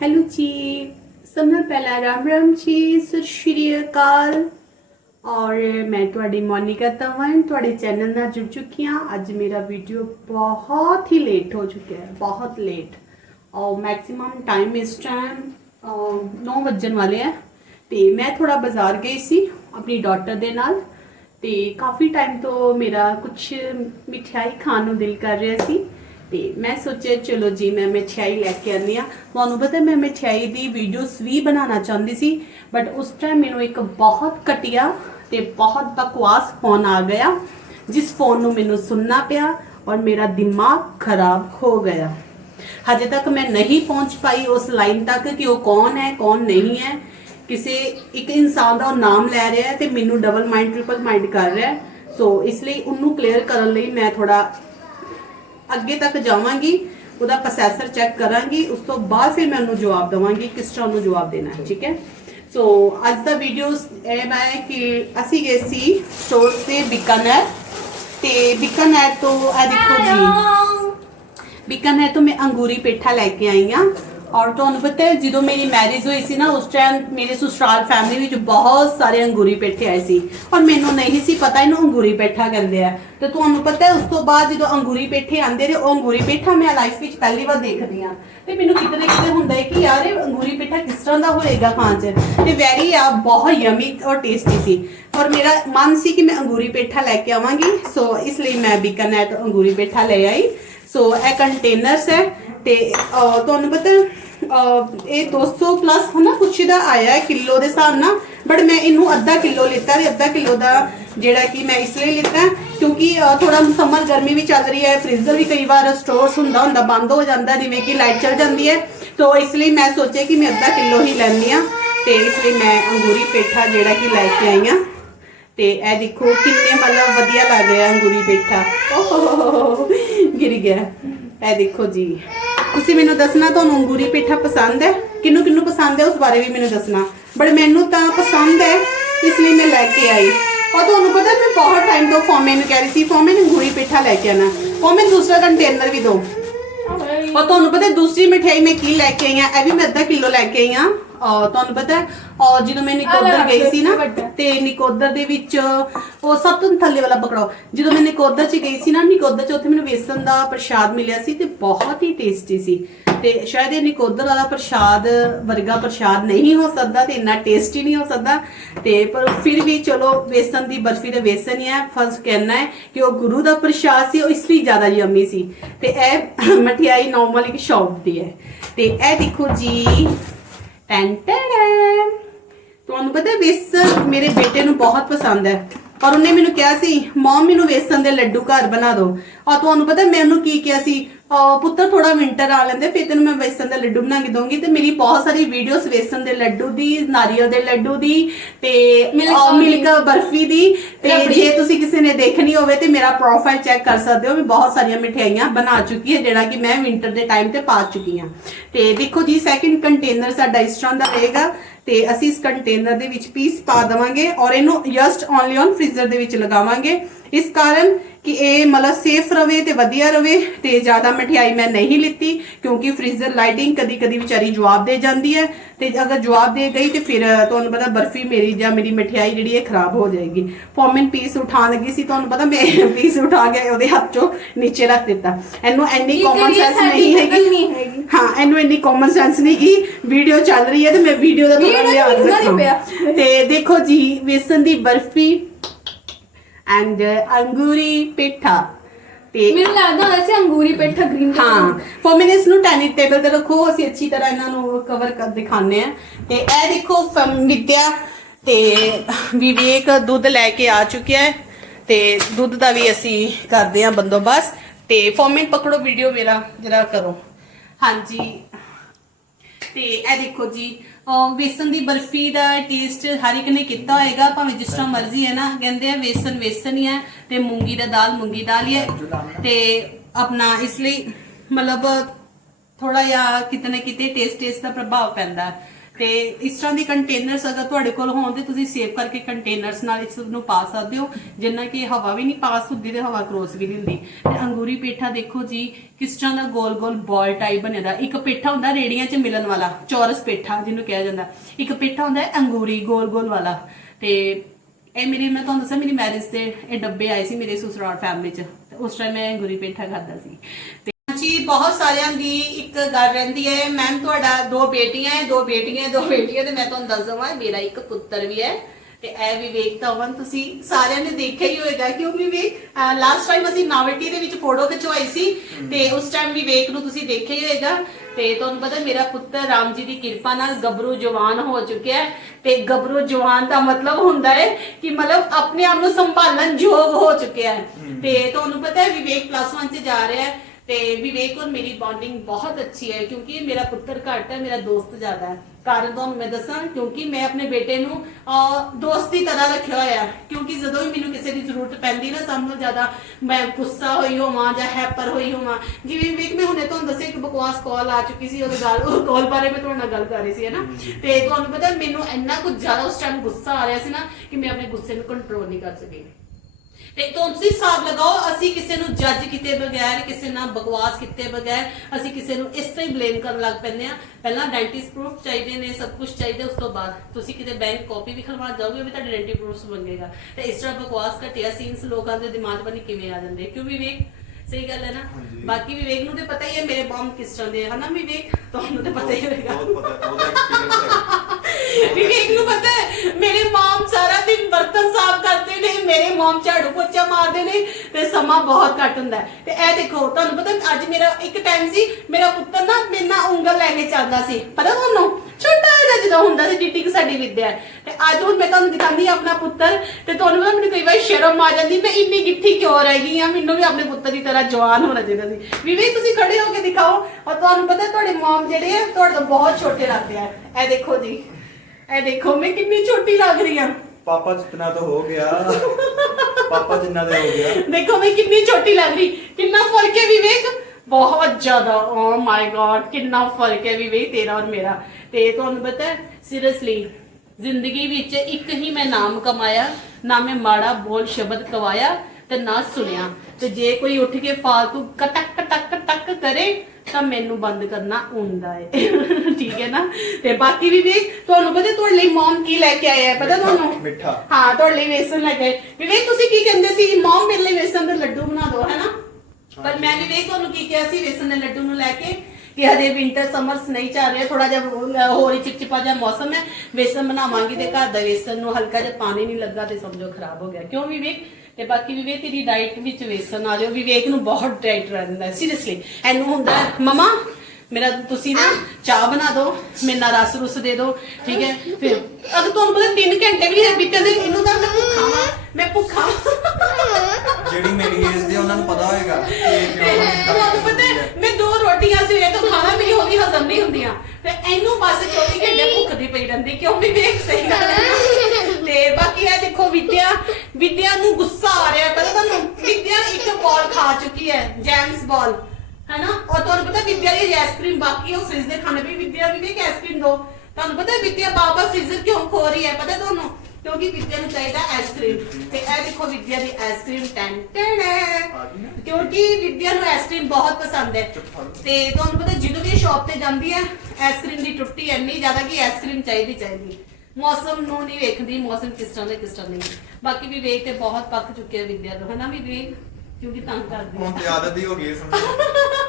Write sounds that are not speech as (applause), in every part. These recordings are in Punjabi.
ਹੈਲੋ ਜੀ ਸਭ ਤੋਂ ਪਹਿਲਾਂ ਰਾਮ ਰਾਮ ਜੀ ਸਤਿ ਸ਼੍ਰੀ ਅਕਾਲ ਔਰ ਮੈਂ ਤੁਹਾਡੀ ਮੋਨਿਕਾ ਤਵਨ ਤੁਹਾਡੇ ਚੈਨਲ ਨਾਲ ਜੁੜ ਚੁੱਕੀ ਹਾਂ ਅੱਜ ਮੇਰਾ ਵੀਡੀਓ ਬਹੁਤ ਹੀ ਲੇਟ ਹੋ ਚੁੱਕਿਆ ਹੈ, ਬਹੁਤ ਲੇਟ ਔਰ ਮੈਕਸਿਮਮ ਟਾਈਮ ਇਸ ਟਾਈਮ 9 ਵੱਜਣ ਵਾਲੇ ਆ ਤੇ ਮੈਂ ਥੋੜਾ ਬਾਜ਼ਾਰ ਗਈ ਸੀ ਆਪਣੀ ਡਾਟਰ ਦੇ ਨਾਲ। ਤੇ ਕਾਫੀ ਟਾਈਮ ਤੋਂ ਮੇਰਾ ਕੁਝ ਮਿਠਾਈ ਖਾਣ ਨੂੰ ਦਿਲ ਕਰ ਰਿਹਾ ਸੀ। ਤੇ ਮੈਂ ਸੋਚਿਆ, ਚਲੋ ਜੀ, ਮੈਂ ਮਠਿਆਈ ਲੈ ਕੇ ਆਨੀ ਆ ਤੁਹਾਨੂੰ ਪਤਾ ਮੈਂ ਮਠਿਆਈ ਦੀ ਵੀਡੀਓਜ਼ ਵੀ ਬਣਾਉਣਾ ਚਾਹੁੰਦੀ ਸੀ ਬਟ ਉਸ ਟਾਈਮ ਮੈਨੂੰ ਇੱਕ ਬਹੁਤ ਘਟੀਆ ਤੇ ਬਹੁਤ ਬਕਵਾਸ ਫੋਨ ਆ ਗਿਆ, ਜਿਸ ਫੋਨ ਨੂੰ ਮੈਨੂੰ ਸੁਣਨਾ ਪਿਆ ਔਰ ਮੇਰਾ ਦਿਮਾਗ ਖਰਾਬ ਹੋ ਗਿਆ। ਹਜੇ ਤੱਕ ਮੈਂ ਨਹੀਂ ਪਹੁੰਚ ਪਾਈ ਉਸ ਲਾਈਨ ਤੱਕ ਕਿ ਉਹ ਕੌਣ ਹੈ, ਕੌਣ ਨਹੀਂ ਹੈ। ਕਿਸੇ ਇੱਕ ਇਨਸਾਨ ਦਾ ਉਹ ਨਾਮ ਲੈ ਰਿਹਾ ਹੈ ਤੇ ਮੈਨੂੰ ਡਬਲ ਮਾਈਂਡ ਟ੍ਰਿਪਲ ਮਾਈਂਡ ਕਰ ਰਿਹਾ ਹੈ। ਸੋ ਇਸ ਲਈ ਉਹਨੂੰ ਕਲੀਅਰ ਕਰਨ ਲਈ ਮੈਂ ਥੋੜਾ ਅੱਗੇ ਤੱਕ ਜਾਵਾਂਗੀ ਉਹਦਾ ਪ੍ਰੋਸੈਸਰ ਚੈੱਕ ਕਰਾਂਗੀ ਉਸ ਤੋਂ ਬਾਅਦ ਫਿਰ ਮੈਂ ਉਹਨੂੰ ਜਵਾਬ ਦਵਾਂਗੀ ਕਿਸ ਤਰ੍ਹਾਂ ਉਹਨੂੰ ਜਵਾਬ ਦੇਣਾ ਹੈ ਠੀਕ ਹੈ? ਸੋ ਅੱਜ ਦਾ ਵੀਡੀਓ ਇਹ ਹੈ ਕਿ ਅਸੀਂ ਗਏ ਸੀ ਸਟੋਰ ਤੇ ਬਿਕਾਨੇਰ ਤੇ ਬਿਕਾਨੇਰ ਤੋਂ ਇਹ ਦੇਖੋ ਜੀ। ਬਿਕਾਨੇਰ ਤੋਂ ਮੈਂ ਅੰਗੂਰੀ ਪੇਠਾ ਲੈ ਕੇ ਆਈ ਆ ਔਰ ਤੁਹਾਨੂੰ ਪਤਾ ਹੈ, ਜਦੋਂ ਮੇਰੀ ਮੈਰਿਜ ਹੋਈ ਸੀ ਨਾ, ਉਸ ਟਾਈਮ ਮੇਰੇ ਸਸੁਰਾਲ ਫੈਮਿਲੀ ਵਿੱਚ ਬਹੁਤ ਸਾਰੇ ਅੰਗੂਰੀ ਪੇਠੇ ਆਏ ਸੀ। ਔਰ ਮੈਨੂੰ ਨਹੀਂ ਸੀ ਪਤਾ ਇਹਨੂੰ ਅੰਗੂਰੀ ਪੇਠਾ ਕਹਿੰਦੇ ਆ। ਤੇ ਤੁਹਾਨੂੰ ਪਤਾ ਹੈ, ਉਸ ਤੋਂ ਬਾਅਦ ਜਦੋਂ ਅੰਗੂਰੀ ਪੇਠੇ ਆਂਦੇ ਨੇ, ਉਹ ਅੰਗੂਰੀ ਪੇਠਾ ਮੈਂ ਲਾਈਫ ਵਿੱਚ ਪਹਿਲੀ ਵਾਰ ਦੇਖਦੀ ਆ ਤੇ ਮੈਨੂੰ ਕਿਤੇ ਨਾ ਕਿਤੇ ਹੁੰਦਾ ਹੈ ਕਿ ਯਾਰ, ਇਹ ਅੰਗੂਰੀ ਪੇਠਾ ਕਿਸ ਤਰ੍ਹਾਂ ਦਾ ਹੋਏਗਾ ਖਾਣ 'ਚ? ਤੇ ਵੈਰੀ ਆ, ਬਹੁਤ ਯਮੀ ਔਰ ਟੇਸਟੀ ਸੀ। ਔਰ ਮੇਰਾ ਮਨ ਸੀ ਕਿ ਮੈਂ ਅੰਗੂਰੀ ਪੇਠਾ ਲੈ ਕੇ ਆਵਾਂਗੀ। ਸੋ ਇਸ ਲਈ ਮੈਂ ਬਿਕਾਨੇਰ ਅੰਗੂਰੀ ਪੇਠਾ ਲੈ ਆਈ। ਸੋ ਇਹ ਕੰਟੇਨਰਸ ਹੈ। ਤੇ ਤੁਹਾਨੂੰ ਪਤਾ ਅਹ, ਇਹ 200 ਪਲੱਸ ਹਨਾ ਕੁਛ ਦਾ ਆਇਆ ਹੈ ਕਿਲੋ ਦੇ ਹਿਸਾਬ ਨਾਲ ਬਟ ਮੈਂ ਇਹਨੂੰ ਅੱਧਾ ਕਿਲੋ ਲਿੱਤਾ ਤੇ ਅੱਧਾ ਕਿਲੋ ਦਾ ਜਿਹੜਾ ਕਿ ਮੈਂ ਇਸ ਲਈ ਲਿੱਤਾ ਕਿਉਂਕਿ ਥੋੜਾ ਸਮਰ ਗਰਮੀ ਵੀ ਚੱਲ ਰਹੀ ਹੈ ਫ੍ਰੀਜ਼ਰ ਵੀ ਕਈ ਵਾਰ ਸਟੋਰਸ ਹੁੰਦਾ ਹੁੰਦਾ ਬੰਦ ਹੋ ਜਾਂਦਾ ਜਿਵੇਂ ਕਿ ਲਾਈਟ ਚੱਲ ਜਾਂਦੀ ਹੈ ਤੋ ਇਸ ਲਈ ਮੈਂ ਸੋਚਿਆ ਕਿ ਮੈਂ ਅੱਧਾ ਕਿਲੋ ਹੀ ਲੈਣੀ ਆ ਤੇ ਇਸ ਲਈ ਮੈਂ ਅੰਗੂਰੀ ਪੇਠਾ ਜਿਹੜਾ ਕਿ ਲੈ ਕੇ ਆਈ ਆ ਤੇ ਇਹ ਦੇਖੋ ਕਿੰਨੇ ਮਤਲਬ ਵਧੀਆ ਲੱਗ ਰਿਹਾ ਅੰਗੂਰੀ ਪੇਠਾ। ਓਹ ਗਿਰ ਗਿਆ। ਇਹ ਦੇਖੋ ਜੀ। ਤੁਸੀਂ ਮੈਨੂੰ ਦੱਸਣਾ ਤੁਹਾਨੂੰ ਅੰਗੂਰੀ ਪੇਠਾ ਪਸੰਦ ਹੈ? ਕਿੰਨੂੰ ਕਿੰਨੂੰ ਪਸੰਦ ਹੈ? ਉਸ ਬਾਰੇ ਵੀ ਮੈਨੂੰ ਦੱਸਣਾ। ਬਟ ਮੈਨੂੰ ਤਾਂ ਪਸੰਦ ਹੈ, ਇਸ ਲਈ ਮੈਂ ਲੈ ਕੇ ਆਈ। ਔਰ ਤੁਹਾਨੂੰ ਪਤਾ ਮੈਂ ਬਹੁਤ ਟਾਈਮ ਤੋਂ ਫੋਮੇ ਨੂੰ ਕਹਿ ਰਹੀ ਸੀ ਫੋਮੇ ਨੂੰ ਅੰਗੂਰੀ ਪੇਠਾ ਲੈ ਕੇ ਆਣਾ ਫੋਮੇ ਦੂਸਰਾ ਕੰਟੇਨਰ ਵੀ ਦਿਓ। ਔਰ ਤੁਹਾਨੂੰ ਪਤਾ ਦੂਸਰੀ ਮਠਿਆਈ ਮੈਂ ਕੀ ਲੈ ਕੇ ਆਈ ਆ ਇਹ ਵੀ ਮੈਂ ਅੱਧਾ ਕਿਲੋ ਲੈ ਕੇ ਆਈ ਆ ਔਰ ਤੁਹਾਨੂੰ ਪਤਾ ਔਰ ਜਦੋਂ ਮੈਂ ਨਿਕੋਦਰ ਗਈ ਸੀ ਨਾ ਤੇ ਨਿਕੋਦਰ ਦੇ ਵਿੱਚ ਉਹ ਸਭ ਤੋਂ ਥੱਲੇ ਵਾਲਾ ਪਕੜੋ ਜਦੋਂ ਮੈਂ ਨਿਕੋਦਰ ਚ ਗਈ ਸੀ ਨਾ ਨਿਕੋਦਰ ਚ ਉੱਥੇ ਮੈਨੂੰ ਵੇਸਣ ਦਾ ਪ੍ਰਸ਼ਾਦ ਮਿਲਿਆ ਸੀ ਤੇ ਬਹੁਤ ਹੀ ਟੇਸਟੀ ਸੀ। ਤੇ ਸ਼ਾਇਦ ਇਹ ਨਿਕੋਦਰ ਵਾਲਾ ਪ੍ਰਸ਼ਾਦ ਵਰਗਾ ਪ੍ਰਸ਼ਾਦ ਨਹੀਂ ਹੋ ਸਕਦਾ ਤੇ ਇੰਨਾ ਟੇਸਟੀ ਨਹੀਂ ਹੋ ਸਕਦਾ। ਤੇ ਪਰ ਫਿਰ ਵੀ ਚਲੋ, ਵੇਸਣ ਦੀ ਬਰਫੀ ਦੇ ਵੇਸਣ ਹੀ ਹੈ ਫਸਟ ਕਹਿਣਾ ਹੈ ਕਿ ਉਹ ਗੁਰੂ ਦਾ ਪ੍ਰਸ਼ਾਦ ਸੀ, ਉਹ ਇਸ ਲਈ ਜ਼ਿਆਦਾ ਯਮੀ ਸੀ। ਤੇ ਇਹ ਮਠਿਆਈ ਨਾਰਮਲ ਇੱਕ ਸ਼ੌਪ ਦੀ ਹੈ। ਤੇ ਇਹ ਦੇਖੋ ਜੀ, ਟੈਨ ਟੈਨ। ਤੁਹਾਨੂੰ ਪਤਾ ਹੈ ਵੇਸਣ ਮੇਰੇ ਬੇਟੇ ਨੂੰ ਬਹੁਤ ਪਸੰਦ ਹੈ ਔਰ ਉਹਨੇ ਮੈਨੂੰ ਕਿਹਾ ਸੀ ਮਮ ਮੈਨੂੰ ਵੇਸਣ ਦੇ ਲੱਡੂ ਘਰ ਬਣਾ ਦਿਓ। ਔਰ ਤੁਹਾਨੂੰ ਪਤਾ ਮੈਨੂੰ ਕੀ ਕਿਹਾ ਸੀ? ਪੁੱਤਰ ਥੋੜਾ ਵਿੰਟਰ ਆ ਲੈਂਦੇ ਫਿਰ ਤੈਨੂੰ ਮੈਂ ਵੇਸਣ ਦੇ ਲੱਡੂ ਬਣਾ ਕੇ ਦਊਂਗੀ ਤੇ ਮੇਰੀ ਬਹੁਤ ਸਾਰੀ ਵੀਡੀਓਜ਼ ਵੇਸਣ ਦੇ ਲੱਡੂ ਦੀ ਨਾਰੀਅਲ ਦੇ ਲੱਡੂ ਦੀ ਤੇ। ਮਿਲਕ ਬਰਫੀ ਦੀ ਤੇ। ਜੇ ਤੁਸੀਂ ਕਿਸੇ ਨੇ ਦੇਖਣੀ ਹੋਵੇ ਤੇ ਮੇਰਾ ਪ੍ਰੋਫਾਈਲ ਚੈੱਕ ਕਰ ਸਕਦੇ ਹੋ ਮੈਂ ਬਹੁਤ ਸਾਰੀਆਂ ਮਠਿਆਈਆਂ ਬਣਾ ਚੁੱਕੀ ਹੈ ਜਿਹੜਾ ਕਿ ਮੈਂ ਵਿੰਟਰ ਦੇ ਟਾਈਮ ਤੇ ਪਾ ਚੁੱਕੀ ਹਾਂ ਤੇ ਦੇਖੋ ਜੀ ਸੈਕਿੰਡ ਕੰਟੇਨਰ ਸਾਡਾ ਇਸ ਤਰ੍ਹਾਂ ਦਾ ਰਹੇਗਾ ਤੇ ਅਸੀਂ ਇਸ ਕੰਟੇਨਰ ਦੇ ਵਿੱਚ ਪੀਸ ਪਾ ਦਵਾਂਗੇ ਔਰ ਇਹਨੂੰ ਜਸਟ ਓਨਲੀ ਔਨ ਫ੍ਰੀਜ਼ਰ ਦੇ ਵਿੱਚ ਲਗਾਵਾਂਗੇ ਇਸ ਕਾਰਨ ਕਿ ਇਹ ਮਤਲਬ ਸੇਫ ਰਵੇ ਤੇ ਵਧੀਆ ਰਵੇ ਤੇ ਜ਼ਿਆਦਾ ਮਠਿਆਈ ਮੈਂ ਨਹੀਂ ਲਿੱਤੀ ਕਿਉਂਕਿ ਫ੍ਰੀਜ਼ਰ ਲਾਈਟਿੰਗ ਕਦੀ ਕਦੀ ਵਿਚਾਰੀ ਜਵਾਬ ਦੇ ਜਾਂਦੀ ਹੈ ਤੇ ਅਗਰ ਜਵਾਬ ਦੇ ਗਈ ਤੇ ਫਿਰ ਤੁਹਾਨੂੰ ਪਤਾ ਬਰਫੀ ਮੇਰੀ ਜਾਂ ਮੇਰੀ ਮਠਿਆਈ ਜਿਹੜੀ ਹੈ ਖਰਾਬ ਹੋ ਜਾਏਗੀ। ਫੋਮਨ ਪੀਸ ਉਠਾਉਣ ਲੱਗੀ ਸੀ ਤੁਹਾਨੂੰ ਪਤਾ ਮੈਂ (laughs) ਪੀਸ ਉਠਾ ਕੇ ਉਹਦੇ ਹੱਥ ਚੋਂ ਨੀਚੇ ਰੱਖ ਦਿੱਤਾ। ਇਹਨੂੰ ਇੰਨੀ ਇਹ ਕਾਮਨ ਸੈਂਸ ਨਹੀਂ ਹੈਗੀ। ਹਾਂ ਇਹਨੂੰ ਇੰਨੀ ਕਾਮਨ ਸੈਂਸ ਨਹੀਂ ਕਿ ਵੀਡੀਓ ਚੱਲ ਰਹੀ ਹੈ ਤੇ ਮੈਂ ਵੀਡੀਓ ਦਾ ਥੋੜਾ ਨਹੀਂ ਰੱਖਾਂ ਤੇ ਦੇਖੋ ਜੀ ਵੇਸਣ ਦੀ ਬਰਫੀ ਐਂਡ ਅੰਗੂਰੀ ਪੇਠਾ ਤੇ ਮੈਨੂੰ ਲੱਗਦਾ ਵੈਸੇ ਅੰਗੂਰੀ ਪੇਠਾ ਗ੍ਰੀਨ ਹਾਂ ਫੋਮਿਨਿਸ ਨੂੰ ਟੈਨਿਕ ਟੇਬਲ ਤੇ ਰੱਖੋ ਅਸੀਂ ਅੱਛੀ ਤਰ੍ਹਾਂ ਇਹਨਾਂ ਨੂੰ ਕਵਰ ਕਰ ਦਿਖਾਉਂਦੇ ਆ ਤੇ ਇਹ ਦੇਖੋ ਵਿਦਿਆ ਤੇ ਵਿਵੇਕ ਦੁੱਧ ਲੈ ਕੇ ਆ ਚੁੱਕਿਆ ਹੈ। ਤੇ ਦੁੱਧ ਦਾ ਵੀ ਅਸੀਂ ਕਰਦੇ ਆ ਬੰਦੋਬਸਤ। ਤੇ ਫੋਮਿਨ ਪਕੜੋ ਵੀਡੀਓ ਮੇਰਾ ਜਰਾ ਕਰੋ। ਹਾਂਜੀ। ਤੇ ਇਹ ਦੇਖੋ ਜੀ ਵੇਸਣ ਦੀ ਬਰਫੀ ਦਾ ਟੇਸਟ ਹਰ ਇੱਕ ਨੇ ਕੀਤਾ ਹੋਏਗਾ ਭਾਵੇਂ ਜਿਸ ਤਰ੍ਹਾਂ ਮਰਜ਼ੀ ਹੈ ਨਾ ਕਹਿੰਦੇ ਆ ਵੇਸਣ ਵੇਸਣ ਹੀ ਹੈ ਤੇ ਮੂੰਗੀ ਦਾ ਦਾਲ ਮੂੰਗੀ ਦਾਲ ਹੀ ਹੈ। ਤੇ ਆਪਣਾ ਇਸ ਲਈ ਮਤਲਬ ਥੋੜਾ ਜਿਹਾ ਕਿਤੇ ਨਾ ਕਿਤੇ ਟੇਸਟ ਟੇਸਟ ਦਾ ਪ੍ਰਭਾਵ ਪੈਂਦਾ। ਤੇ ਇਸ ਤਰ੍ਹਾਂ ਦੀ ਕੰਟੇਨਰਸ ਅਗਰ ਤੁਹਾਡੇ ਕੋਲ ਹੋਣ ਤੇ ਤੁਸੀਂ ਸੇਵ ਕਰਕੇ ਕੰਟੇਨਰਸ ਨਾਲ ਇਸ ਨੂੰ ਪਾ ਸਕਦੇ ਹੋ, ਜਿੰਨਾ ਕਿ ਹਵਾ ਵੀ ਨਹੀਂ ਪਾਸ ਹੁੰਦੀ ਤੇ ਹਵਾ ਕ੍ਰੋਸ ਵੀ ਨਹੀਂ ਹੁੰਦੀ। ਤੇ ਅੰਗੂਰੀ ਪੇਠਾ ਦੇਖੋ ਜੀ, ਕਿਸ ਤਰ੍ਹਾਂ ਦਾ ਗੋਲ-ਗੋਲ ਬਾਲ ਟਾਈਪ ਬਣਿਆ ਦਾ। ਇੱਕ ਪੇਠਾ ਹੁੰਦਾ ਰੇੜੀਆਂ 'ਚ ਮਿਲਣ ਵਾਲਾ, ਚੌਰਸ ਪੇਠਾ ਜਿਹਨੂੰ ਕਿਹਾ ਜਾਂਦਾ। ਇੱਕ ਪੇਠਾ ਹੁੰਦਾ ਅੰਗੂਰੀ ਗੋਲ-ਗੋਲ ਵਾਲਾ। ਤੇ ਇਹ ਮੇਰੀ, ਮੈਂ ਤੁਹਾਨੂੰ ਦੱਸਿਆ ਮੇਰੀ ਮੈਰਿਜ ਤੇ ਇਹ ਡੱਬੇ ਆਏ ਸੀ ਮੇਰੇ ਸੁਸਰਾਲ ਫੈਮਿਲੀ 'ਚ। ਤੇ ਉਸ ਟਾਈਮ ਮੈਂ ਅੰਗੂਰੀ ਪੇਠਾ ਖਾਦਾ ਸੀ। ਤੇ ਬਹੁਤ ਸਾਰਿਆਂ ਦੀ ਇੱਕ ਗੱਲ ਰਹਿੰਦੀ ਹੈ ਮੈਮ ਤੁਹਾਡਾ ਦੋ ਬੇਟੀਆਂ ਹੈ ਦੋ ਬੇਟੀਆਂ ਦੋ ਬੇਟੀਆਂ ਤੇ ਮੈਂ ਤੁਹਾਨੂੰ ਦੱਸ ਦਵਾਂ ਮੇਰਾ ਇੱਕ ਪੁੱਤਰ ਵੀ ਹੈ ਤੇ ਇਹ ਵਿਵੇਕ ਧਵਨ ਤੁਸੀਂ ਸਾਰਿਆਂ ਨੇ ਦੇਖਿਆ ਹੀ ਹੋਵੇਗਾ ਕਿਉਂ ਵਿਵੇਕ ਲਾਸਟ ਟਾਈਮ ਅਸੀਂ ਨਾਵਲਟੀ ਦੇ ਵਿੱਚ ਫੋਟੋ ਖਿਚਵਾਈ ਸੀ ਤੇ ਉਸ ਟਾਈਮ ਵਿਵੇਕ ਨੂੰ ਤੁਸੀਂ ਦੇਖਿਆ ਹੀ ਹੋਵੇਗਾ ਤੇ ਤੁਹਾਨੂੰ ਪਤਾ ਮੇਰਾ ਪੁੱਤਰ ਰਾਮ ਜੀ ਦੀ ਕਿਰਪਾ ਨਾਲ ਗੱਭਰੂ ਜਵਾਨ ਹੋ ਚੁੱਕਿਆ ਤੇ ਗੱਭਰੂ ਜਵਾਨ ਦਾ ਮਤਲਬ ਹੁੰਦਾ ਹੈ ਕਿ ਮਤਲਬ ਆਪਣੇ ਆਪ ਨੂੰ ਸੰਭਾਲਣ ਯੋਗ ਹੋ ਚੁੱਕਿਆ ਹੈ ਤੇ ਤੁਹਾਨੂੰ ਪਤਾ ਹੈ ਵਿਵੇਕ ਪਲੱਸ 1 ਚ ਜਾ ਰਿਹਾ ਹੈ ਤੇ ਵਿਵੇਕ ਔਰ ਮੇਰੀ ਬੌਂਡਿੰਗ ਬਹੁਤ ਅੱਛੀ ਹੈ ਕਿਉਂਕਿ ਮੇਰਾ ਪੁੱਤਰ ਘੱਟ ਹੈ ਮੇਰਾ ਦੋਸਤ ਜ਼ਿਆਦਾ ਹੈ। ਕਾਰਨ ਤੁਹਾਨੂੰ ਮੈਂ ਦੱਸਾਂ ਕਿਉਂਕਿ ਮੈਂ ਆਪਣੇ ਬੇਟੇ ਨੂੰ ਦੋਸਤ ਤਰ੍ਹਾਂ ਰੱਖਿਆ ਹੋਇਆ ਹੈ। ਕਿਉਂਕਿ ਜਦੋਂ ਵੀ ਮੈਨੂੰ ਕਿਸੇ ਦੀ ਜ਼ਰੂਰਤ ਪੈਂਦੀ ਨਾ ਸਭ ਨਾਲੋਂ ਜ਼ਿਆਦਾ ਮੈਂ ਗੁੱਸਾ ਹੋਈ ਹੋਵਾਂ ਜਾਂ ਹੈਪਰ ਹੋਈ ਹੋਵਾਂ। ਜਿਵੇਂ ਵਿਵੇਕ ਮੈਂ ਹੁਣੇ ਤੁਹਾਨੂੰ ਦੱਸਿਆ ਇੱਕ ਬਕਵਾਸ ਕਾਲ ਆ ਚੁੱਕੀ ਸੀ ਉਹਦੀ ਗੱਲ ਉਹ ਕਾਲ ਬਾਰੇ ਮੈਂ ਤੁਹਾਡੇ ਨਾਲ ਗੱਲ ਕਰ ਰਹੀ ਸੀ ਹੈ ਨਾ ਤੇ ਤੁਹਾਨੂੰ ਪਤਾ ਮੈਨੂੰ ਇੰਨਾ ਕੁਝ ਜ਼ਿਆਦਾ ਉਸ ਟਾਈਮ ਗੁੱਸਾ ਆ ਰਿਹਾ ਸੀ ਨਾ ਕਿ ਮੈਂ ਆਪਣੇ ਗੁੱਸੇ ਨੂੰ ਕੰਟਰੋਲ ਨਹੀਂ ਕਰ ਸਕੀ। ਤੇ ਤੁਸੀਂ ਹਿਸਾਬ ਲਗਾਓ ਅਸੀਂ ਕਿਸੇ ਨੂੰ ਜੱਜ ਕੀਤੇ ਬਗੈਰ ਕਿਸੇ ਨਾਲ ਬਕਵਾਸ ਕੀਤੇ ਬਗੈਰ ਅਸੀਂ ਕਿਸੇ ਨੂੰ ਇਸ ਤਰ੍ਹਾਂ ਹੀ ਬਲੇਮ ਕਰਨ ਲੱਗ ਪੈਂਦੇ ਆ ਪਹਿਲਾਂ ਆਇਡੈਂਟੀ ਪ੍ਰੂਫ ਚਾਹੀਦੇ ਨੇ ਸਭ ਕੁਝ ਚਾਹੀਦਾ ਉਸ ਤੋਂ ਬਾਅਦ ਤੁਸੀਂ ਕਿਤੇ ਬੈਂਕ ਕਾਪੀ ਵੀ ਖਲਵਾ ਜਾਓਗੇ ਵੀ ਤੁਹਾਡਾ ਆਇਡੈਂਟੀ ਪ੍ਰੂਫ ਮੰਗੇਗਾ। ਤੇ ਇਸ ਤਰ੍ਹਾਂ ਬਕਵਾਸ ਘਟਿਆ ਸੀਨਸ ਲੋਕਾਂ ਦੇ ਦਿਮਾਗ ਨਹੀਂ ਕਿਵੇਂ ਆ ਜਾਂਦੇ। ਕਿਉਂ ਵਿਵੇਕ? ਸਹੀ ਗੱਲ ਹੈ ਨਾ। ਬਾਕੀ ਵਿਵੇਕ ਨੂੰ ਤੇ ਪਤਾ ਹੀ ਹੈ ਮੇਰੇ ਬੰਮ ਕਿਸ ਤਰ੍ਹਾਂ ਦੇ ਹਨਾ ਵਿਵੇਕ? ਤੁਹਾਨੂੰ ਤੇ ਪਤਾ ਹੀ ਹੋਵੇਗਾ ਬਹੁਤ ਪਤਾ ਉਹਦਾ ਐਕਸਪੀਰੀਅੰਸ ਹੈ। (laughs) ਵਿਵੇਕ ਨੂੰ ਪਤਾ ਹੈ ਮੇਰੇ ਮਮ ਸਾਰਾ ਦਿਨ ਬਰਤਨ ਸਾਫ਼ ਕਰਦੇ ਨੇ ਮੇਰੇ ਮਮ ਝਾੜੂ ਪੋਚਾ ਮਾਰਦੇ ਨੇ ਤੇ ਸਮਾਂ ਬਹੁਤ ਘੱਟ ਹੁੰਦਾ ਤੇ ਇਹ ਦੇਖੋ, ਤੁਹਾਨੂੰ ਪਤਾ ਅੱਜ ਮੇਰਾ ਇੱਕ ਟਾਈਮ ਸੀ, ਮੇਰਾ ਪੁੱਤਰ ਨਾ ਮੇਰੇ ਨਾਲ ਉਂਗਲ ਲੈ ਕੇ ਚੱਲਦਾ ਸੀ। ਪਤਾ ਤੁਹਾਨੂੰ? ਛੋਟਾ ਜਿਹਾ ਜਦੋਂ ਹੁੰਦਾ ਸੀ ਜਿੱਟੀ ਸਾਡੀ ਵਿਦਿਆ। ਤੇ ਅੱਜ ਹੁਣ ਮੈਂ ਤੁਹਾਨੂੰ ਦਿਖਾਉਂਦੀ ਹਾਂ ਆਪਣਾ ਪੁੱਤਰ। ਤੇ ਤੁਹਾਨੂੰ ਪਤਾ ਮੈਨੂੰ ਕਈ ਵਾਰ ਸ਼ਰਮ ਆ ਜਾਂਦੀ, ਮੈਂ ਇੰਨੀ ਗਿੱਠੀ ਕਿਉਂ ਰਹਿ ਗਈ ਆ? ਮੈਨੂੰ ਵੀ ਆਪਣੇ ਪੁੱਤਰ ਦੀ ਤਰ੍ਹਾਂ ਜਵਾਨ ਹੋਣਾ ਚਾਹੀਦਾ ਸੀ। ਵਿਵੇਕ ਤੁਸੀਂ ਖੜੇ ਹੋ ਕੇ ਦਿਖਾਓ। ਔਰ ਤੁਹਾਨੂੰ ਪਤਾ ਤੁਹਾਡੇ ਮਮ ਜਿਹੜੇ ਆ, ਤੁਹਾਡੇ ਤੋਂ ਬਹੁਤ ਛੋਟੇ ਲੱਗਦੇ ਆ। ਇਹ ਦੇਖੋ ਜੀ। ਇਹ ਦੇਖੋ, ਮੈਂ ਕਿੰਨੀ ਛੋਟੀ ਲੱਗ ਰਹੀ ਹਾਂ ਪਾਪਾ ਜਿੰਨਾ ਤਾਂ ਹੋ ਗਿਆ, ਪਾਪਾ ਜਿੰਨਾ ਤਾਂ ਹੋ ਗਿਆ। ਦੇਖੋ ਮੈਂ ਕਿੰਨੀ ਛੋਟੀ ਲੱਗ ਰਹੀ, ਕਿੰਨਾ ਫ਼ਰਕ ਹੈ ਵਿਵੇਕ। ਬਹੁਤ ਜ਼ਿਆਦਾ ਓ ਮਾਈ ਗॉड ਕਿੰਨਾ ਫ਼ਰਕ ਹੈ ਵਿਵੇਕ ਤੇਰਾ ਔਰ ਮੇਰਾ। ਤੇ ਤੁਹਾਨੂੰ ਪਤਾ ਹੈ ਸੀਰੀਅਸਲੀ ਜ਼ਿੰਦਗੀ ਵਿੱਚ ਇੱਕ ਹੀ ਮੈਂ ਨਾਮ ਕਮਾਇਆ, ਨਾ ਮੈਂ ਮਾੜਾ ਬੋਲ ਸ਼ਬਦ ਕਵਾਇਆ ਤੇ ਨਾ ਸੁਣਿਆ। ਤੇ ਜੇ ਕੋਈ ਉੱਠ ਕੇ ਫਾਲਤੂ ਕਟਕ ਟਕ ਟਕ ਕਰੇ ਤਾਂ ਮੈਨੂੰ ਬੰਦ ਕਰਨਾ ਆਉਂਦਾ ਹੈ ਠੀਕ ਹੈ ਨਾ? ਤੇ ਬਾਕੀ ਵੀ ਵੇਖ ਤੁਹਾਨੂੰ ਪਤਾ ਤੁਹਾਡੇ ਲਈ ਮਮ ਕੀ ਲੈ ਕੇ ਆਇਆ ਹੈ? ਪਤਾ ਤੁਹਾਨੂੰ? ਮਿੱਠਾ। ਹਾਂ ਤੁਹਾਡੇ ਲਈ ਵੇਸਣ ਲੈ ਕੇ ਵਿਵੇਕ ਤੁਸੀਂ ਕੀ ਕਹਿੰਦੇ ਸੀ? ਮਮ ਮੇਰੇ ਲਈ ਵੇਸਣ ਦੇ ਲੱਡੂ ਬਣਾ ਦਿਓ ਹੈਨਾ ਪਰ ਮੈਂ ਵਿਵੇਕ ਤੁਹਾਨੂੰ ਕੀ ਕਿਹਾ ਸੀ? ਵੇਸਣ ਦੇ ਲੱਡੂ ਨੂੰ ਲੈ ਕੇ ਕਿ ਹਜੇ ਵਿੰਟਰ ਸਮਰਸ ਨਹੀਂ ਚੱਲ ਰਿਹਾ। ਥੋੜਾ ਜਿਹਾ ਹੋ- ਹੋਰ ਹੀ ਚਿਪਚਿਪਾ ਜਿਹਾ ਮੌਸਮ ਹੈ। ਵੇਸਣ ਬਣਾਵਾਂਗੀ ਤੇ ਘਰ ਦਾ ਵੇਸਣ ਨੂੰ ਹਲਕਾ ਜਿਹਾ ਪਾਣੀ ਨਹੀਂ ਲੱਗਾ ਤੇ ਸਮਝੋ ਖਰਾਬ ਹੋ ਗਿਆ। ਕਿਉਂ ਵਿਵੇਕ? ਤੇ ਬਾਕੀ ਵਿਵੇਕ ਤੇਰੀ ਡਾਈਟ ਵਿੱਚ ਵੇਸਣ ਆ ਲਿਓ ਵਿਵੇਕ ਨੂੰ ਬਹੁਤ ਡਾਈਟ ਰਹਿੰਦਾ ਸੀਰੀਅਸਲੀ ਇਹਨੂੰ ਹੁੰਦਾ ਮਮਾ ਮੇਰਾ ਤੁਸੀਂ ਨਾ ਚਾਹ ਬਣਾ ਦਿਓ ਮੇਰੇ ਨਾਲ ਰਸ ਰੁਸ ਦੇ ਦਿਓ ਠੀਕ ਹੈ? ਫਿਰ ਅਗਰ ਤੁਹਾਨੂੰ ਪਤਾ 3 ਘੰਟੇ ਵੀ ਬੀਤੇ ਦੇ ਇਹਨੂੰ ਤਾਂ ਮੈਂ ਭੁੱਖਾ ਵਾਂ ਮੈਂ ਭੁੱਖਾ। ਜਿਹੜੀ ਮੇਰੀ ਏਜ ਦੇ ਉਹਨਾਂ ਨੂੰ ਪਤਾ ਹੋਏਗਾ ਕਿ ਇਹ ਕਿਉਂ ਤੁਹਾਨੂੰ ਪਤਾ ਦੋ ਰੋਟੀਆਂ ਸਵੇਰੇ ਤੋਂ ਖਾਣਾ ਮੇਰੀ ਉਹਦੀ ਹਜ਼ਮ ਨਹੀਂ ਹੁੰਦੀਆਂ। ਤੇ ਇਹਨੂੰ ਬਸ 24 ਘੰਟੇ ਭੁੱਖ ਦੀ ਪਈ ਰਹਿੰਦੀ ਕਿਉਂ ਵੀ ਵੇਖ ਸਹੀ ਗੱਲ ਹੈ ਤੇ ਬਾਕੀ ਇਹ ਦੇਖੋ ਵਿਦਿਆ ਵਿਦਿਆ ਨੂੰ ਗੁੱਸਾ ਆ ਰਿਹਾ। ਪਤਾ ਤੁਹਾਨੂੰ? ਵਿਦਿਆ ਇੱਕ ਬਾਲ ਖਾ ਚੁੱਕੀ ਹੈ ਜੈਮਸ ਬਾਲ ਹੈਨਾ? ਔਰ ਤੁਹਾਨੂੰ ਪਤਾ ਵਿਦਿਆ ਦੀ ਆਈਸਕ੍ਰੀਮ ਬਾਕੀ ਉਹ ਫ੍ਰਿਜ ਦੇ ਖਾਣੇ ਵੀ ਵਿਦਿਆ ਵੀ ਵੇਖ ਆਈਸਕ੍ਰੀਮ ਦੋ। ਤੁਹਾਨੂੰ ਪਤਾ ਵਿਦਿਆ ਬਾਬਾ ਫ੍ਰਿਜ ਕਿਉਂ ਖੋ ਰਹੀ ਹੈ ਪਤਾ ਤੁਹਾਨੂੰ? ਕਿਉਂਕਿ ਵਿਦਿਆ ਨੂੰ ਚਾਹੀਦਾ ਆਈਸਕ੍ਰੀਮ ਤੇ ਇਹ ਦੇਖੋ ਵਿਦਿਆ ਦੀ ਆਈਸਕ੍ਰੀਮ ਗਈ ਨਾ? ਕਿਉਂਕਿ ਵਿਦਿਆ ਨੂੰ ਆਈਸਕ੍ਰੀਮ ਬਹੁਤ ਪਸੰਦ ਹੈ। ਤੇ ਤੁਹਾਨੂੰ ਪਤਾ ਜਦੋਂ ਵੀ ਸ਼ਾਪ ਤੇ ਜਾਂਦੀ ਹੈ ਆਈਸਕ੍ਰੀਮ ਦੀ ਟੁੱਟੀ ਇੰਨੀ ਜ਼ਿਆਦਾ ਕਿ ਆਈਸਕ੍ਰੀਮ ਚਾਹੀਦੀ ਚਾਹੀਦੀ। ਮੌਸਮ ਨੂੰ ਨਹੀਂ ਵੇਖਦੀ ਮੌਸਮ ਕਿਸ ਤਰ੍ਹਾਂ ਦਾ ਕਿਸ ਤਰ੍ਹਾਂ ਨਹੀਂ। ਬਾਕੀ ਵੀ ਵੇਖ ਤੇ ਬਹੁਤ ਪੱਕ ਚੁੱਕਿਆ ਵਿਦਿਆ ਤੋਂ ਹਨਾ ਵੀ ਵੇਖ ਕਿਉਂਕਿ ਤੰਗ ਕਰਦੀ ਹੁਣ ਹੈ ਤੇ ਆਦਤ ਹੀ ਹੋ ਗਈ ਹੈ ਸਮਝ। (laughs)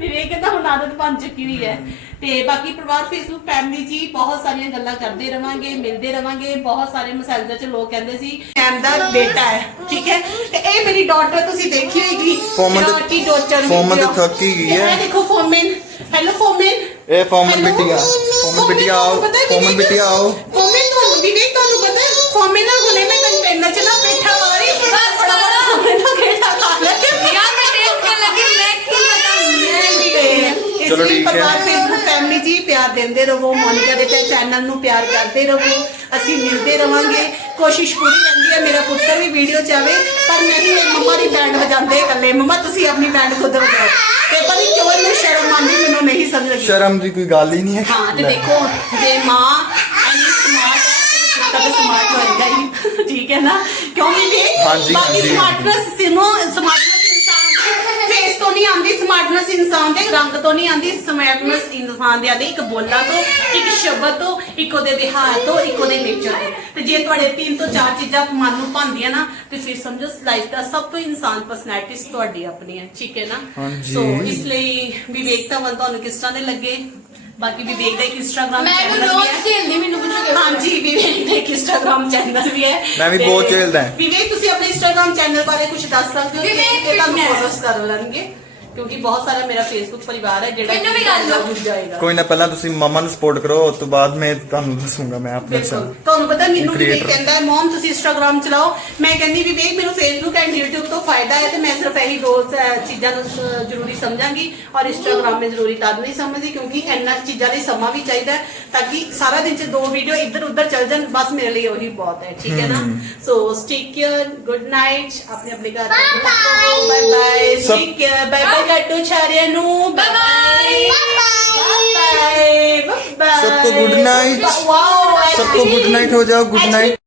ਵਿਵੇਕ ਤਾਂ ਹੁਣ ਆਦਤ ਬਣ ਚੁੱਕੀ ਹੋਈ ਹੈ। ਤੇ ਬਾਕੀ ਪਰਿਵਾਰ ਫੇਸਬੁੱਕ ਫੈਮਿਲੀ ਜੀ ਬਹੁਤ ਸਾਰੀਆਂ ਗੱਲਾਂ ਕਰਦੇ ਰਵਾਂਗੇ ਮਿਲਦੇ ਰਵਾਂਗੇ। ਬਹੁਤ ਸਾਰੇ ਮੈਸੇਜਾਂ 'ਚ ਲੋਕ ਕਹਿੰਦੇ ਸੀ ਮੈਮ ਦਾ ਬੇਟਾ ਹੈ। ਠੀਕ ਹੈ? ਤੇ ਇਹ ਮੇਰੀ ਡਾਟਰ ਤੁਸੀਂ ਦੇਖੀ ਹੋਏਗੀ। ਫੋਮਨ ਸ਼ਰਾਰਤੀ ਡੋਚਰ ਫੋਮਨ ਤੇ। ਥੱਕ ਗਈ ਹੈ। ਇਹ ਦੇਖੋ ਫੋਮਨ ਹੈਲੋ ਫੋਮਨ ਇਹ ਫੋਮਨ? ਬਿਟਿਆ। ਫੋਮਨ ਬਿਟਿਆ ਆਓ। ਫੋਮਨ? ਬਿਟਿਆ ਆਓ। ਫੋਮਨ ਤੁਹਾਨੂੰ ਵਿਵੇਕ ਤੁਹਾਨੂੰ ਪਤਾ ਫੋਮਨ ਨਾਲ ਹੁਣੇ ਮੈਂ ਕੰਟੇਨਰ 'ਚ ਨਾ ਪਰਿਵਾਰ ਫੇਸਬੁੱਕ ਫੈਮਿਲੀ ਜੀ ਪਿਆਰ ਦਿੰਦੇ ਰਹੋ ਮੋਨਿਕਾ ਦੇ ਚੈਨਲ ਨੂੰ ਪਿਆਰ ਕਰਦੇ ਰਹੋ ਅਸੀਂ ਮਿਲਦੇ ਰਵਾਂਗੇ। ਕੋਸ਼ਿਸ਼ ਪੂਰੀ ਰਹਿੰਦੀ ਹੈ ਮੇਰਾ ਪੁੱਤਰ ਵੀ ਵੀਡੀਓ ਚ ਆਵੇ ਪਰ ਨਹੀਂ ਇਹ ਮੰਮਾ ਦੀ ਬੈਂਡ ਵਜਾਉਂਦੇ ਇਕੱਲੇ। ਮੰਮਾ ਤੁਸੀਂ ਆਪਣੀ ਬੈਂਡ ਖੁਦ ਵਜਾਓ। ਤੇ ਪਤਾ ਨਹੀਂ ਕਿਉਂ ਇਹਨੂੰ ਸ਼ਰਮ ਆਉਂਦੀ ਮੈਨੂੰ ਨਹੀਂ ਸਮਝ ਲੱਗੀ। ਸ਼ਰਮ ਦੀ ਕੋਈ ਗੱਲ ਹੀ ਨਹੀਂ ਹੈ। ਹਾਂ ਤੇ ਦੇਖੋ ਜੇ ਮਾਂ ਐਨੀ ਸਮਾਰਟ ਹੈ ਤੇ ਸਮਾਰਟ ਹੋਏਗਾ ਹੀ। ਠੀਕ ਹੈ ਨਾ? ਕਿਉਂਕਿ ਵੀ ਬਾਕੀ। ਸਮਾਰਟਨੈਸ ਸਿਨੋ ਤੋਂ ਨਹੀਂ ਆਉਂਦੀ ਸਮਾਰਟਨੈਸ ਇਨਸਾਨ ਦੇ ਰੰਗ ਤੋਂ ਨਹੀਂ ਆਉਂਦੀ ਸਮਾਰਟਨੈਸ ਇਨਸਾਨ ਦੇ ਆਉਂਦੀ ਇੱਕ ਬੋਲਾਂ ਤੋਂ ਇੱਕ ਸ਼ਬਦ ਤੋਂ ਇੱਕ ਉਹਦੇ ਵਿਹਾਰ ਤੋਂ ਇੱਕ ਉਹਦੇ ਨੇਚਰ ਤੋਂ। ਤੇ ਜੇ ਤੁਹਾਡੇ ਤਿੰਨ ਤੋਂ ਚਾਰ ਚੀਜ਼ਾਂ ਮਨ ਨੂੰ ਭਾਉਂਦੀਆਂ ਨਾ ਤੇ ਫਿਰ ਸਮਝੋ ਲਾਈਫ ਦਾ ਸਭ ਤੋਂ ਇਨਸਾਨ ਪਰਸਨੈਲਿਟੀ ਤੁਹਾਡੀ ਆਪਣੀ ਹੈ ਠੀਕ ਹੈ ਨਾ। ਸੋ ਇਸ ਲਈ ਵਿਵੇਕ ਧਵਨ ਤੁਹਾਨੂੰ ਕਿਸ ਤਰ੍ਹਾਂ ਦੇ ਲੱਗੇ? ਬਾਕੀ ਵਿਵੇਕ ਦਾ ਇੱਕ ਇੰਸਟਾਗ੍ਰam ਮੈਂ ਚੈਨਲ ਰੋਜ਼ ਵੀ ਹੈ? ਖੇਲਦੀ ਮੈਨੂੰ ਪੁੱਛੋਗੇ ਹਾਂਜੀ ਵਿਵੇਕ ਦਾ ਇੱਕ ਇੰਸਟਾਗ੍ਰam ਚੈਨਲ ਵੀ ਹੈ? ਮੈਂ ਵੀ ਬਹੁਤ ਖੇਲਦਾ। ਹਾਂ। ਵਿਵੇਕ ਤੁਸੀਂ ਆਪਣੇ ਇੰਸਟਾਗ੍ਰam ਚੈਨਲ ਬਾਰੇ ਕੁਝ ਦੱਸ ਸਕਦੇ ਹੋ? ਤੇ ਤੁਹਾਨੂੰ। ਫੋਲੋਸ ਕਰ ਲੈਣਗੇ। ਕਿਉਂਕਿ ਬਹੁਤ ਸਾਰਾ ਮੇਰਾ ਫੇਸਬੁੱਕ ਪਰਿਵਾਰ ਹੈ ਜਿਹੜਾ ਮੈਨੂੰ ਵੀ ਕਰ ਲਓ। ਜੁੜ ਜਾਏਗਾ ਕੋਈ ਨਾ ਪਹਿਲਾਂ ਤੁਸੀਂ ਮਮਾ ਨੂੰ ਸਪੋਰਟ ਕਰੋ ਉਸ ਤੋਂ ਬਾਅਦ ਮੈਂ ਤੁਹਾਨੂੰ ਦੱਸੂਗਾ ਮੈਂ ਆਪਣੇ ਬਿਲਕੁਲ ਚੈਨਲ ਤੁਹਾਨੂੰ ਪਤਾ ਮੈਨੂੰ ਵੀ Creator। ਕਹਿੰਦਾ ਹੈ ਮਮ ਤੁਸੀਂ ਇੰਸਟਾਗ੍ਰam ਚਲਾਓ ਮੈਂ ਕਹਿੰਦੀ ਵੀ ਵੇਖ ਮੈਨੂੰ ਫੇਸਬੁੱਕ ਐਂਡ YouTube ਤੋਂ ਫਾਇਦਾ ਹੈ ਤੇ ਮੈਂ ਸਿਰਫ ਇਹੀ ਦੋ ਅਹ, ਚੀਜ਼ਾਂ ਨੂੰ ਸ- ਜ਼ਰੂਰੀ ਸਮਝਾਂਗੀ ਔਰ ਇੰਸਟਾਗ੍ਰam ਮੈਂ ਜ਼ਰੂਰੀ ਤਦ ਨਹੀਂ ਸਮਝਦੀ ਕਿਉਂਕਿ ਇੰਨਾ ਚੀਜ਼ਾਂ ਲਈ ਸਮਾਂ ਵੀ ਚਾਹੀਦਾ ਹੈ ਤਾਂ ਕਿ ਸਾਰਾ ਦਿਨ ਚ ਦੋ ਵੀਡੀਓ ਇੱਧਰ ਉੱਧਰ ਚੱਲ ਜਾਣ ਬਸ ਮੇਰੇ ਲਈ ਉਹੀ ਬਹੁਤ ਹੈ ਠੀਕ ਹੈ ਨਾ? So take care good night ਆਪਣੇ ਆਪਣੇ ਘਰ ਬਾਏ ਬਾਏ ਸਭ- take care bye bye laddu చర్యను सबको गुड नाइट सबको गुड नाइट हो जाओ गुड नाइट